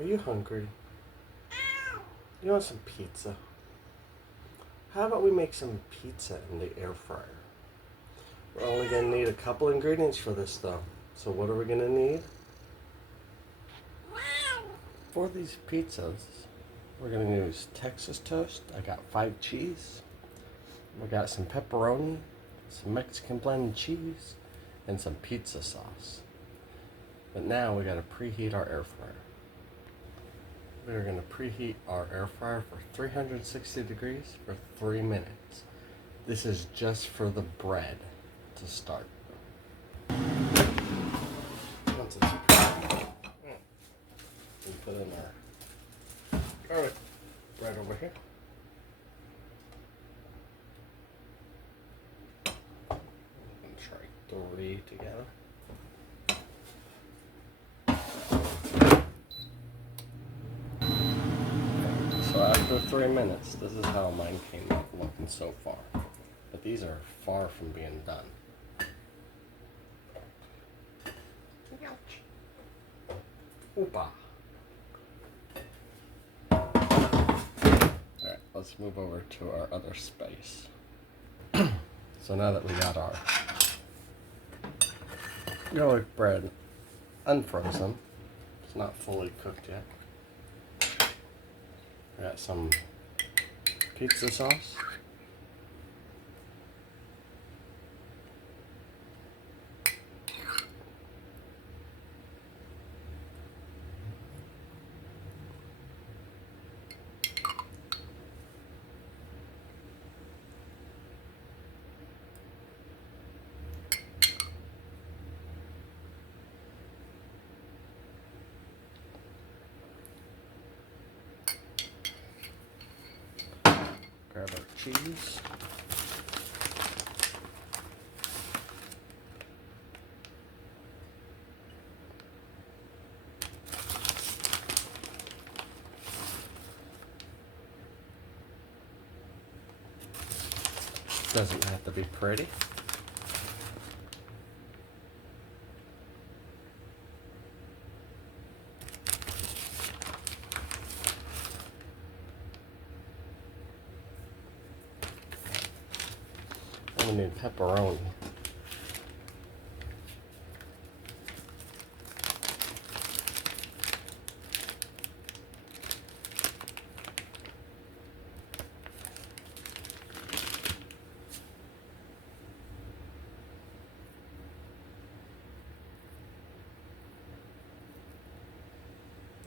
Are you hungry? You want some pizza? How about we make some pizza in the air fryer? We're only going to need a couple ingredients for this though. So what are we going to need? For these pizzas, we're going to use Texas toast. I got 5 cheese. We got some pepperoni, some Mexican blended cheese, and some pizza sauce. But now we got to preheat our air fryer. We're going to preheat our air fryer for 360 degrees for 3 minutes. This is just for the bread to start. Once it's preheated, we put in our garlic bread over here. And try 3 together. So after 3 minutes, this is how mine came out looking so far. But these are far from being done. Ouch. Oopa. Alright, let's move over to our other space. So now that we got our garlic bread unfrozen, it's not fully cooked yet. I got some pizza sauce. Grab our cheese. Doesn't have to be pretty. We need pepperoni.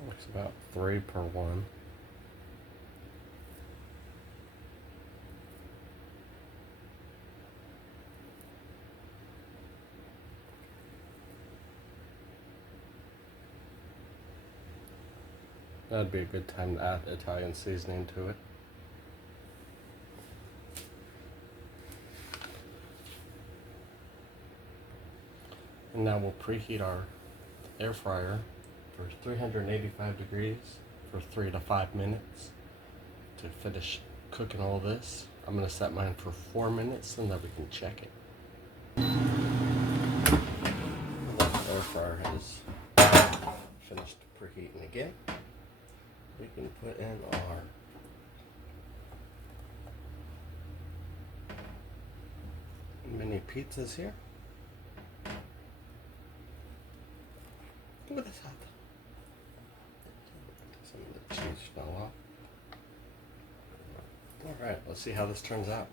Looks about 3 per one. That'd be a good time to add Italian seasoning to it. And now we'll preheat our air fryer for 385 degrees for 3 to 5 minutes to finish cooking all this. I'm going to set mine for 4 minutes and then we can check it. The air fryer has finished preheating again. We can put in our mini pizzas here. Look at this hot. Some of the cheese fell off. Alright, let's see how this turns out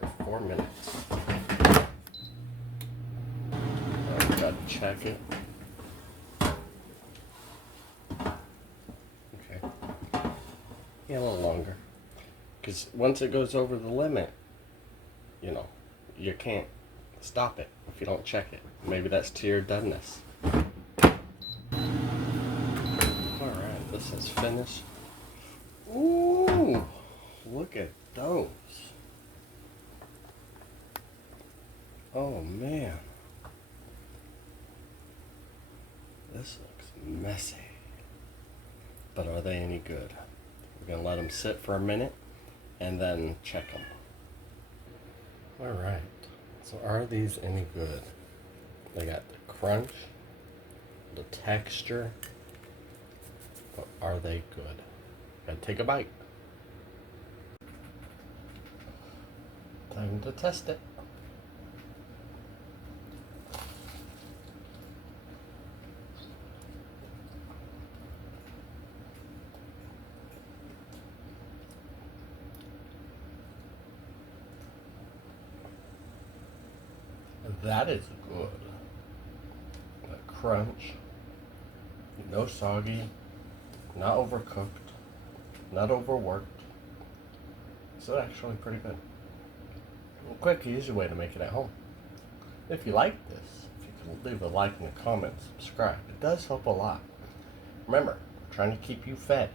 for 4 minutes. I've got to check it. Okay. Yeah, a little longer. Because once it goes over the limit, you know, you can't stop it if you don't check it. Maybe that's to your doneness. Alright, this is finished. Ooh, look at those. Oh man. This looks messy. But are they any good? We're going to let them sit for a minute and then check them. Alright, so are these any good? They got the crunch, the texture, But are they good? Gotta take a bite. Time to test it. That is good. The crunch, no soggy, not overcooked, not overworked. It's actually pretty good. A quick, easy way to make it at home. If you like this, if you can leave a like and a comment, subscribe. It does help a lot. Remember, we're trying to keep you fed.